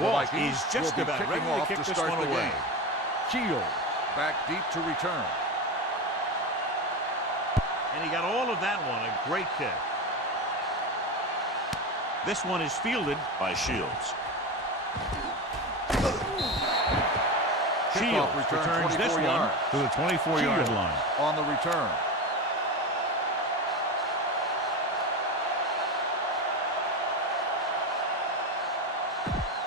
Walsh is just about ready to kick this one away. Shields back deep to return. And he got all of that one. A great kick. This one is fielded by Shields. Shields returns this one to the 24-yard line. On the return.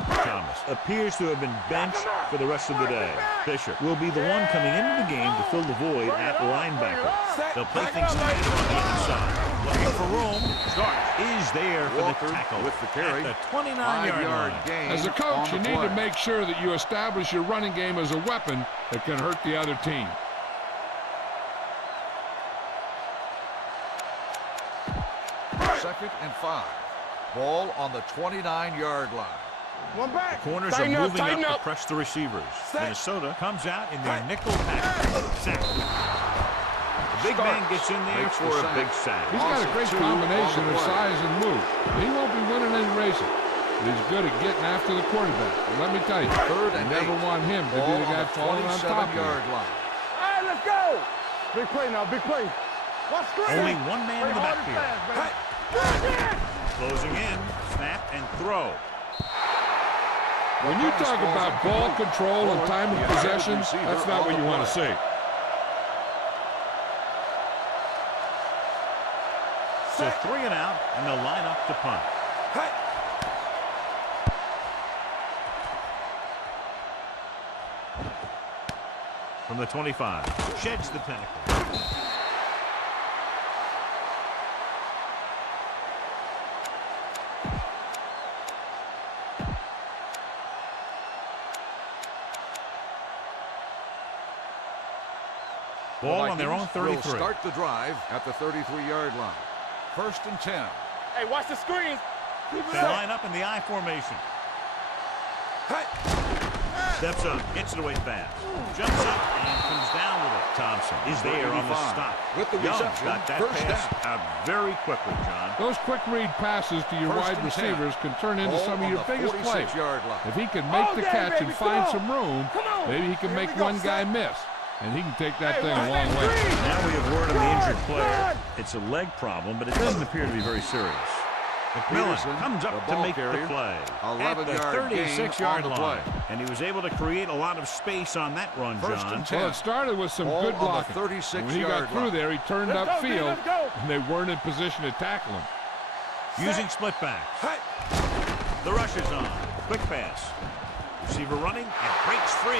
Thomas appears to have been benched for the rest of the day. Bishop will be the one coming into the game to fill the void at linebacker. They'll play things tighter on the inside. Looking for room. Stark is there for the tackle with the carry. At the 29-yard line. As a coach, you need to make sure that you establish your running game as a weapon that can hurt the other team. Second and 5. Ball on the 29-yard line. One back. The corners are moving up to press the receivers. Minnesota comes out in their nickel package. Sack. The big man gets in there for a big sack. He's got a great combination of size and move. He won't be winning any races, but he's good at getting after the quarterback. And let me tell you, you never want him to be the guy falling on top of you. All right, let's go. Big play now, big play. Only one man in the backfield. Closing in, snap and throw. When you talk about ball control and time of possession, that's not what you want to see. So 3 and out, and they'll line up to punt. From the 25, sheds the tackle. Ball on their own 33. Start the drive at the 33-yard line. First and 10. Hey, watch the screen. They line up in the I formation. Steps up, gets it away fast. Jumps up and comes down with it. Thompson is there on the stop. With the reception, got that pass out very quickly, John. Those quick read passes to your wide receivers can turn into some of your biggest plays. If he can make the catch and find some room, maybe he can make one guy miss. And he can take that thing a long way. Now we have word on the injured player. It's a leg problem, but it doesn't appear to be very serious. McMillan comes up to make the play at the 36-yard line. And he was able to create a lot of space on that run, John. Well, it started with some good blocking. When he got through there, he turned upfield, and they weren't in position to tackle him. Using split back. The rush is on. Quick pass. Receiver running and breaks free.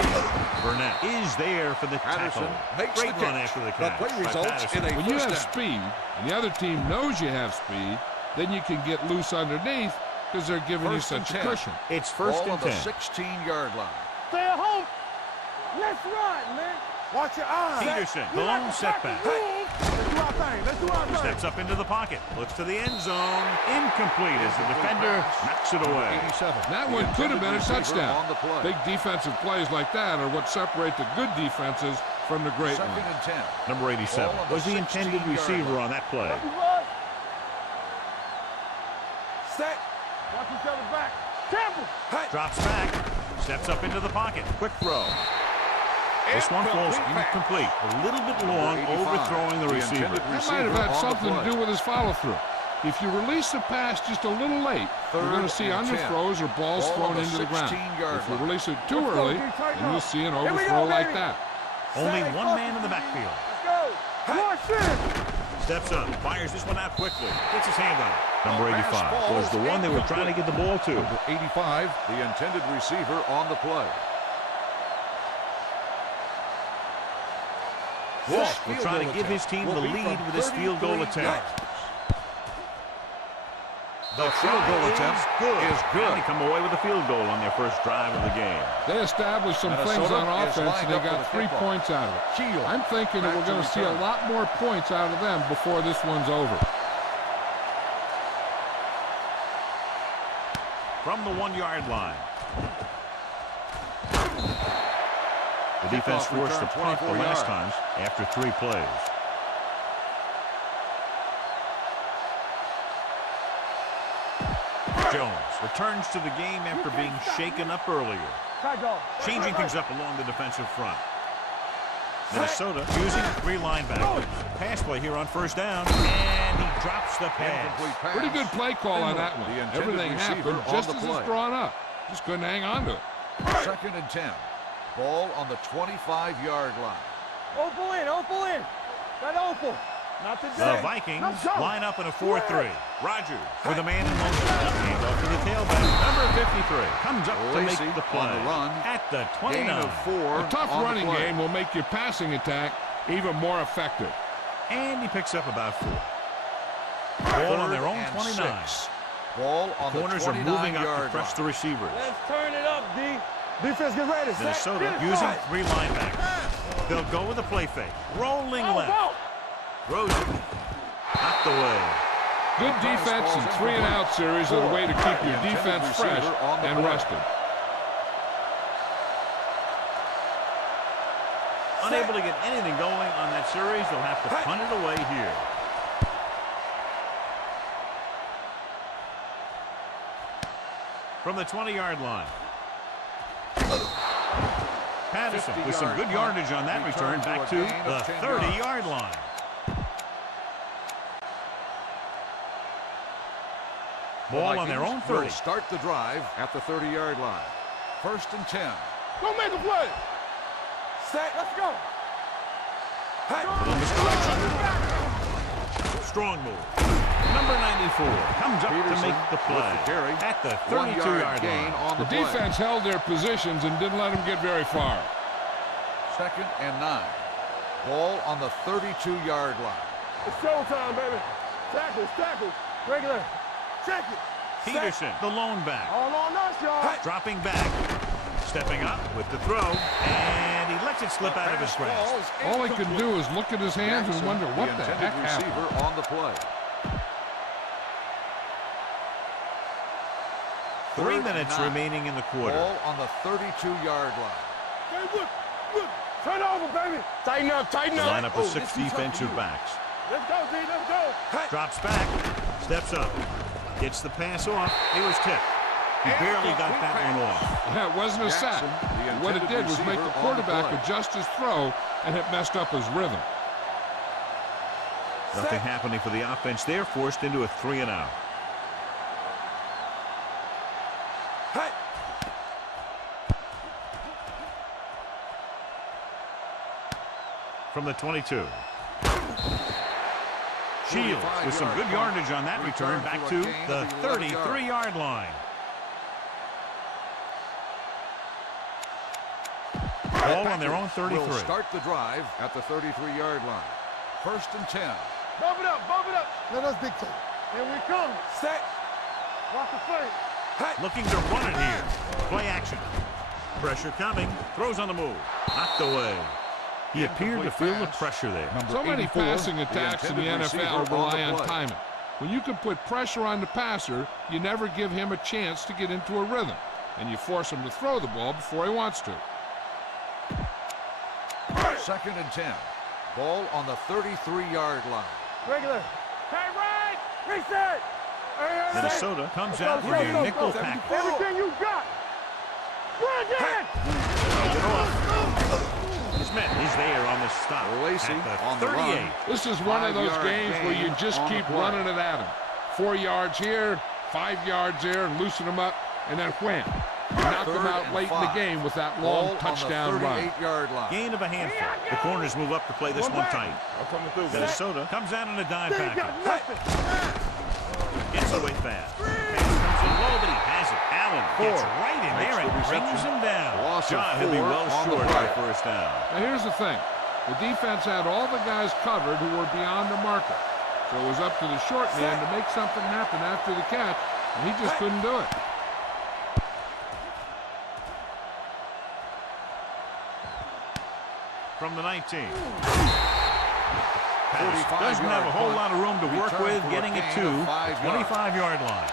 Burnett is there for the tackle. Great run after the catch. When you have speed, and the other team knows you have speed, then you can get loose underneath because they're giving you such a cushion. It's first and 10. 16-yard line. Stay at home. Let's run, man. Watch your eyes. Peterson, the lone setback. Let's do our thing. Let's do our thing. Steps up into the pocket. Looks to the end zone. Incomplete as the defender knocks it away. That one could have been a touchdown. Big defensive plays like that are what separate the good defenses from the great ones. Number 87 was the intended receiver on that play. Set. Watch each other back. Temple. Drops back. Steps up into the pocket. Quick throw. This one falls incomplete. A little bit long, overthrowing the receiver. That might have had something to do with his follow-through. If you release the pass just a little late, you're going to see underthrows or balls thrown into the ground. If you release it too early, then you'll see an overthrow like that. Only one man in the backfield. Let's go. Steps up, fires this one out quickly. Gets his hand on it. Number 85 was the one they were trying to get the ball to. Number 85, the intended receiver on the play. Walsh will try to give his team the lead with his field goal attempt. The field goal attempt is good. And they come away with a field goal on their first drive of the game. They established some things on offense, and they got 3 points out of it. I'm thinking that we're going to see a lot more points out of them before this one's over. From the 1-yard line. The defense forced the punt the last times after 3 plays. Jones returns to the game after being shaken up earlier. Changing things up along the defensive front. Minnesota using 3 linebackers. Pass play here on first down, and he drops the pass. Pretty good play call on that one. Everything happened just as it's drawn up. Just couldn't hang on to it. 2nd and 10. Ball on the 25-yard line. Opal in, Opal in. Got Opal. Not today. The Vikings line up in a 4-3. Rogers with a man in motion. Hand off to the tailback. Number 53 comes up to make the play on the run at the 29. Gain of 4 A tough running game will make your passing attack even more effective. And he picks up about 4. Ball on their own 29. 6. Ball on the 29-yard line. Corners are moving up to press the receivers. Let's turn it up, D. Defense, get ready. Minnesota using 3 linebackers. They'll go with a play fake. Rolling left. Rosen knocked away. Good defense and 3-and-out series are the way to keep your defense fresh and rested. Unable to get anything going on that series, they'll have to punt it away here. From the 20-yard line. Patterson with some good yardage on that return back to the 30-yard line. Ball on their own 30. Will start the drive at the 30-yard line. 1st and 10. Go make a play. Set. Let's go. Misdirection. Strong move. Number 94 comes up to make the play at the 32-yard line. On the defense held their positions and didn't let them get very far. 2nd and 9. Ball on the 32-yard line. It's showtime, baby. Tackle, tackle. Regular. Check it. Peterson, the lone back. All on us, y'all. Dropping back. Stepping up with the throw. And he lets it slip out of his grasp. All he could do is look at his hands and wonder what the heck happened. On the play. 3 minutes remaining in the quarter. Ball on the 32-yard line. Hey, look. Turn over, baby. Tighten up, tighten up. Line up with 6 defensive backs. Let's go, D, let's go. Drops back. Steps up. Gets the pass off. It was tipped. He barely got that one off. Yeah, it wasn't a sack. What it did was make the quarterback adjust his throw, and it messed up his rhythm. Nothing happening for the offense. They're forced into a 3-and-out. From the 22. Shields with some good yardage on that return back to the 33-yard line. Ball on their own 33. Will start the drive at the 33-yard line. 1st and 10. Bump it up, bump it up. Let us dictate. Here we come. Set. Watch the play. Looking to run it here. Play action. Pressure coming. Throws on the move. Knocked away. He appeared to feel the pressure there. So many passing attacks in the NFL rely on timing. When you can put pressure on the passer, you never give him a chance to get into a rhythm, and you force him to throw the ball before he wants to. 2nd and 10. Ball on the 33-yard line. Regular. Hey, right. Reset. Minnesota comes out with a nickel pack. Everything you got. Bring it. Smith is there on the stop. Lacey at the 38. This is one of those games where you just keep running it at him. 4 yards here, 5 yards there, and loosen them up, and then wham. Knock them out late in the game with that long touchdown run. Gain of a handful. The corners move up to play this one tight. Minnesota comes out in a dime package. Gets away fast. Comes in low, but he has it. Allen gets right in there and brings him down. John, he'll be well short of the first down. Now here's the thing. The defense had all the guys covered who were beyond the marker. So it was up to the short man to make something happen after the catch, and he just couldn't do it. From the 19. Doesn't have a whole lot of room to work with, getting it to 25-yard line.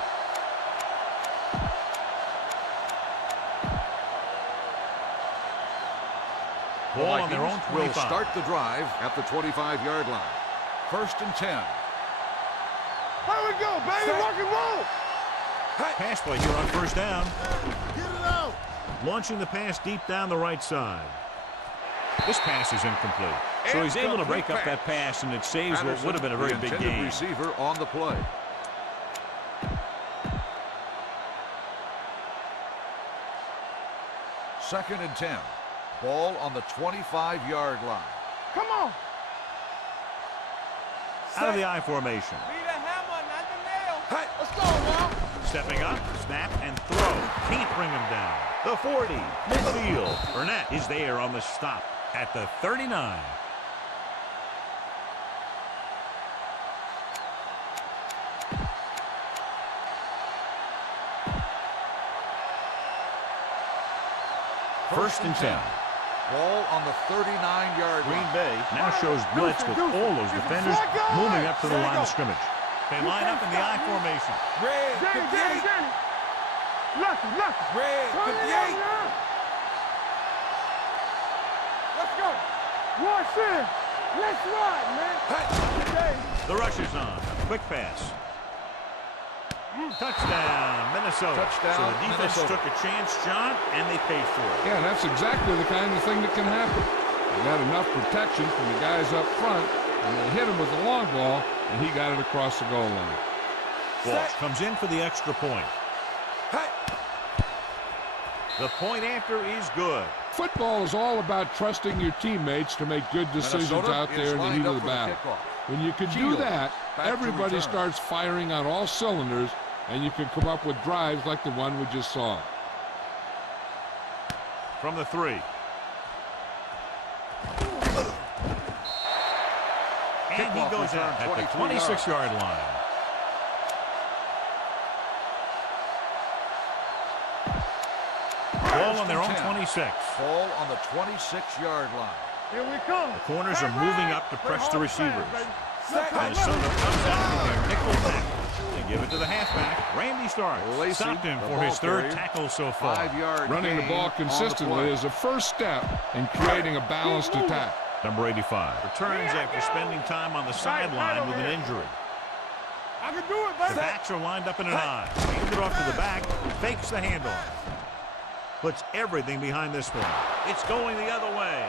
Ball on their own 25. Will start the drive at the 25-yard line. 1st and 10. Here we go, baby. Rock and roll. Pass play here on first down. Get it out. Launching the pass deep down the right side. This pass is incomplete. So he's able to break up that pass, and it saves what would have been a very big gain. Receiver on the play. Second and 10. Ball on the 25-yard line. Come on. Out of the I formation. Be the hammer, not the nail. Hey, let's go now. Stepping up, snap, and throw. Can't bring him down. The 40, midfield. Burnett is there on the stop at the 39. First and 10. Ball on the 39-yard line. Green Bay now shows blitz with all those defenders moving up to the line of scrimmage. They line up in the I formation. Red, Danny. Lucky. Red, 58. Let's go. Watch in. Let's ride, man. The rush is on. Quick pass. Touchdown, Minnesota. Touchdown, so the defense took a chance, John, and they paid for it. Yeah, that's exactly the kind of thing that can happen. They got enough protection from the guys up front, and they hit him with the long ball, and he got it across the goal line. Walsh comes in for the extra point. The point after is good. Football is all about trusting your teammates to make good decisions out there in the heat of the battle. When you can do that, everybody starts firing on all cylinders, and you can come up with drives like the one we just saw. From the 3. And he goes out at the 26-yard line. Ball on their own 26. Ball on the 26-yard line. Here we come. The corners are moving up to press the receivers. Minnesota comes out in their nickel back. They give it to the halfback, Randy Stark. Stopped him for his third tackle so far. Running the ball consistently is a first step in creating a balanced attack. Number 85 returns after spending time on the sideline with an injury. I can do it, baby. The backs are lined up in an I. Hands it off to the back, fakes the handoff. Puts everything behind this one. It's going the other way.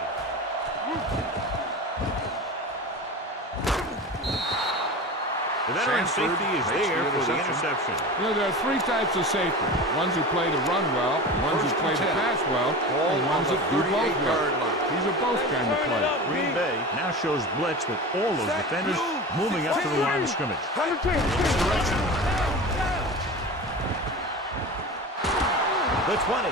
The veteran safety is there for the interception. You know, there are 3 types of safety. Ones who play to run well, ones who play to pass well, and ones that do both well. These are both kind of players. Green Bay now shows blitz with all those defenders moving up to the line of scrimmage. Direction. The 20.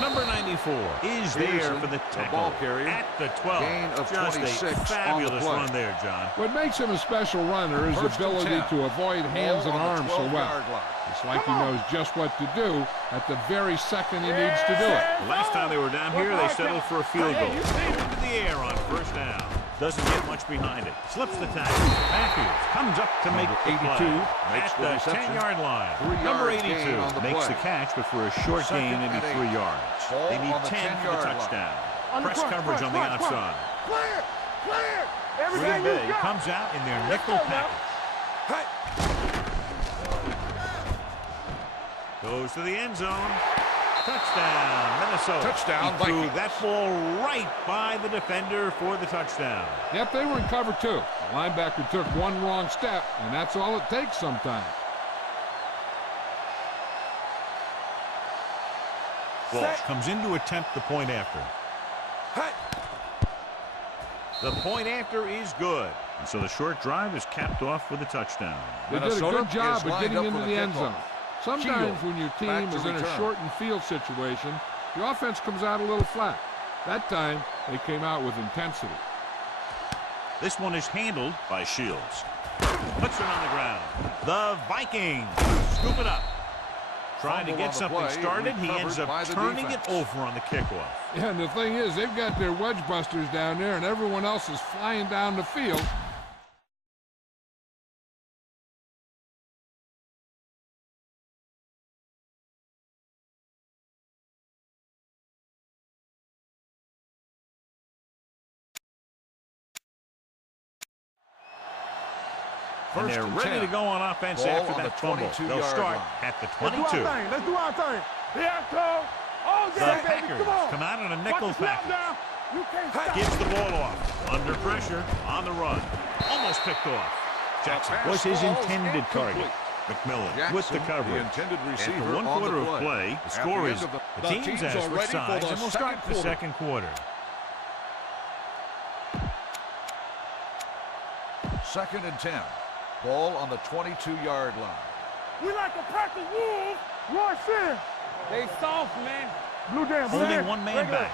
Number 94 is there for the tackle at the 12. Gain of Just 26 a fabulous on the run there, John. What makes him a special runner is the ability to avoid hands and arms so well. It's like he knows just what to do at the very second he needs to do it. The last time they were down here, they settled for a field goal. Into the air on first down. Doesn't get much behind it. Slips the tackle. Matthews comes up to make 82 at the 10-yard line. Number 82 makes the catch, but for a short gain, maybe 3 yards. They need 10 for the touchdown. Press coverage on the outside. Clear. Green Bay comes out in their nickel package. Goes to the end zone. Touchdown, Minnesota. Touchdown, he threw Vikings. that ball right by the defender for the touchdown. Yep, they were in cover 2. The linebacker took one wrong step, and that's all it takes sometimes. Walsh comes in to attempt the point after. The point after is good. And so the short drive is capped off with a touchdown. They did a good job of getting into the end zone. Sometimes when your team is in a shortened field situation, the offense comes out a little flat. That time, they came out with intensity. This one is handled by Shields. Puts it on the ground. The Vikings scoop it up. Trying to get something started, he ends up turning it over on the kickoff. Yeah, and the thing is, they've got their wedge busters down there, and everyone else is flying down the field. And they're ready to go on offense after that fumble. They'll start at the 22. Let's do our thing. Here I come. Oh, The yeah, Packers come out in a nickel package. You can't stop. Gives the ball off. Under pressure, on the run. Almost picked off. Jackson was his intended target. McMillan Jackson, with the coverage. The intended receiver After one on quarter the of play, the score is the teams as for sides, and we'll start the second quarter. Second and 10. Ball on the 22-yard line. We like a pack of wolves. Rush in. They soft, man. Blue jam. Only one man back.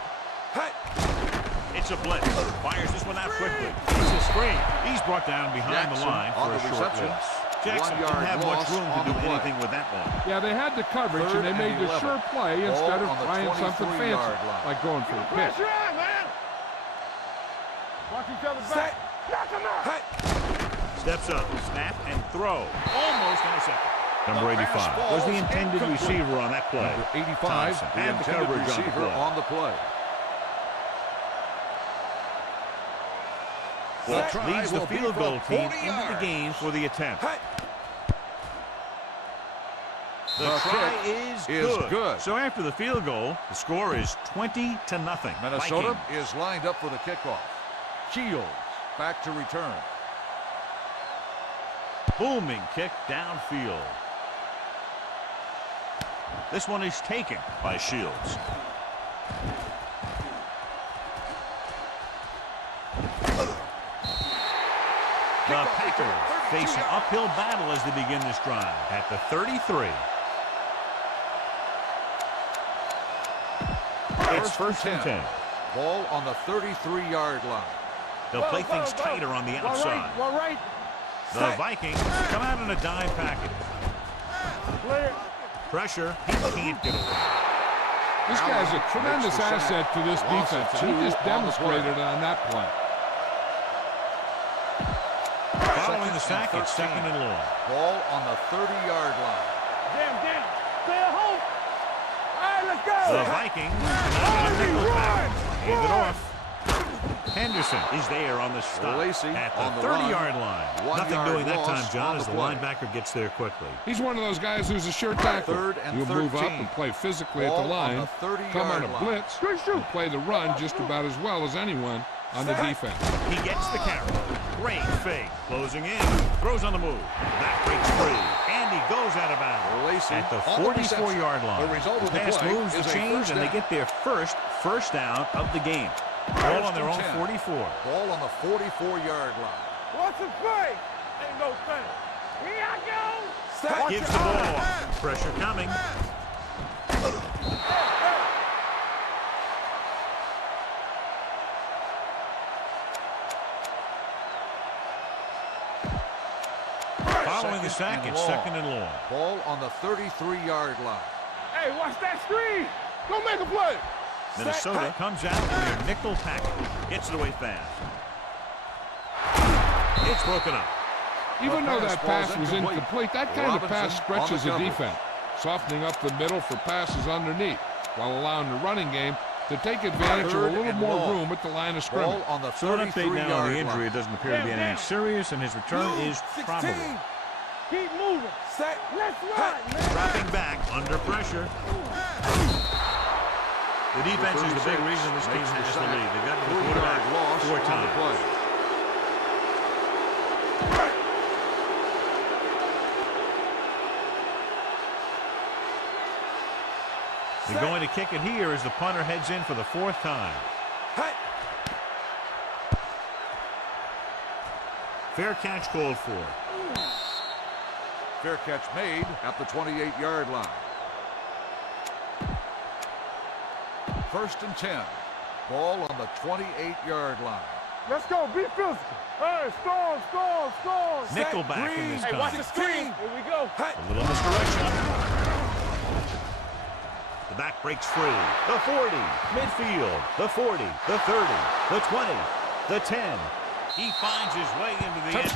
It's a blitz. Fires this one out quickly. It's a screen. He's brought down behind Jackson the line for a short reception. loss. Jackson didn't have much room to do anything with that one. Yeah, they had the coverage, and they made the sure play instead of trying something fancy, like going for the pitch. Pressure on, man. Watch each other back. Knock him out. Steps up, snap, and throw. Almost intercepted. Number 85 was the intended receiver on that play. Number 85 Thompson had the coverage on the play. Leads the field goal team into the game for the attempt. The try is good. So after the field goal, the score is 20-0. Minnesota is lined up for the kickoff. Shields back to return. Booming kick downfield. This one is taken by Shields. The Packers face an uphill battle as they begin this drive at the 33. It's first and 10. Ball on the 33-yard line. They'll play things tighter on the outside. The Vikings come out in a dime package. Pressure, he can't get away. This guy's a tremendous asset to this defense. He just demonstrated it on that play. Following the sack, it's second and long. Ball on the 30-yard line. Damn. Stay at home. All right, let's go. The Vikings now in a nickel package. Hand it off. Henderson is there on the stop at the 30-yard line. Nothing doing that time, John, as the linebacker gets there quickly. He's one of those guys who's a sure tackler. He'll move up and play physically at the line, come on a blitz, and play the run just about as well as anyone on the defense. He gets the carry. Great fake. Closing in. Throws on the move. That breaks free. And he goes out of bounds at the 44-yard line. The pass moves the chains, and they get their first down of the game. Ball on their own 44. Ball on the 44-yard line. What's the play? Ain't no thing. Here I go. Gives the ball off. Pressure coming. Following the sack, it's second and long. Ball on the 33-yard line. Hey, watch that screen. Go make a play. Minnesota comes out in their nickel package. Gets it away fast. It's broken up. Even though that pass was incomplete, that kind of pass stretches a defense, softening up the middle for passes underneath, while allowing the running game to take advantage of a little more room at the line of scrimmage. So an update now on the injury. It doesn't appear to be anything serious, and his return is probable. Keep moving. Let's run, man. Dropping back under pressure. The defense is the big reason this team has the lead. They've got to the quarterback 4 times. They're going to kick it here as the punter heads in for the 4th time. Fair catch called for. Fair catch made at the 28-yard line. First and 10. Ball on the 28-yard line. Let's go. Be physical. Hey, score. Nickelback in this time. Hey, watch the screen. Here we go. A little misdirection. The back breaks free. The 40. Midfield. The 40. The 30. The 20. The 10. He finds his way into the end.